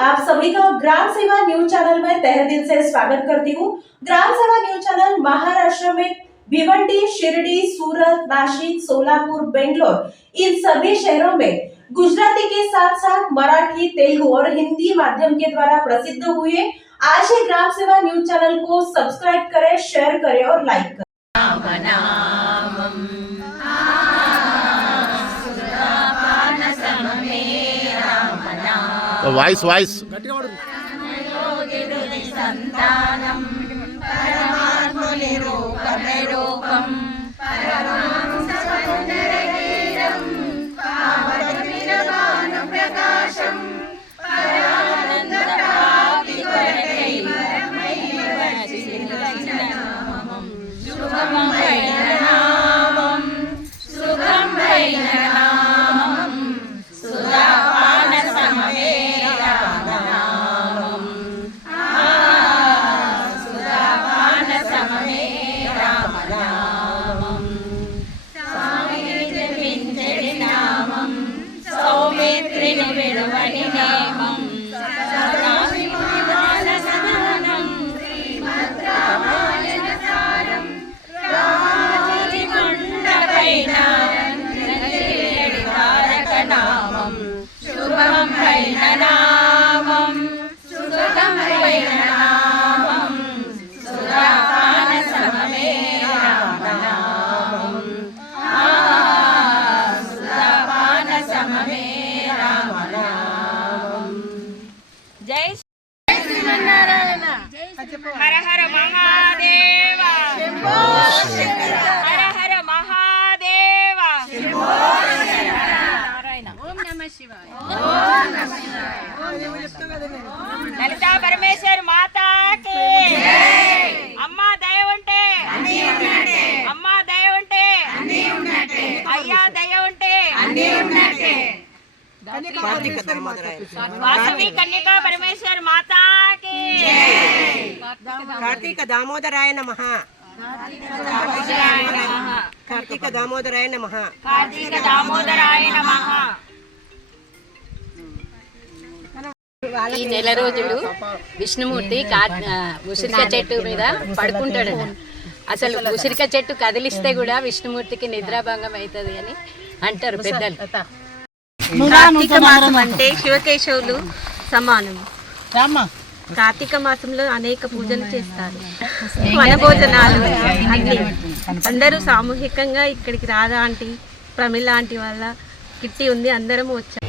आप सभी का ग्राम सेवा न्यूज चैनल में तहे दिल से स्वागत करती हूँ। ग्राम सेवा न्यूज चैनल महाराष्ट्र में भिवंडी, शिरडी, सूरत, नासिक, सोलापुर, बेंगलोर इन सभी शहरों में गुजराती के साथ साथ मराठी, तेलुगु और हिंदी माध्यम के द्वारा प्रसिद्ध हुए। आज ही ग्राम सेवा न्यूज चैनल को सब्सक्राइब करें, शेयर करें और लाइक करें। वाइस जय श्रीमन्नारायण। हर हर महादेव, हर हर महादेव। ओम नमः शिवाय। ललिता परमेश्वर माता के अम्मा दय ఉంటే అమ్మ దయ ఉంటే అయ్యా దయ ఉంటే वासवी कन्यका परमेश्वर माता की कार्तिक दामोदराय नमः। कार्तिक दामोदराय नमः। कार्तिक दामोदराय नमः। ఈ నెల రోజులు విష్ణుమూర్తి ఉసిరిక చెట్టు మీద పడుకుంటాడు. అసలు ఉసిరిక చెట్టు కదిలిస్తే కూడా విష్ణుమూర్తికి నిద్రాభంగం అవుతుంది అని అంటారు పెద్దలు. కార్తీక మాసం అంటే శివకేశవులు సమానం. కార్తీక మాసంలో అనేక పూజలు చేస్తారు, వనభోజనాలు అన్ని. అందరూ సామూహికంగా ఇక్కడికి రాధా ఆంటీ, ప్రమిళ ఆంటీ వల్ల కిట్టి ఉంది, అందరం వచ్చారు.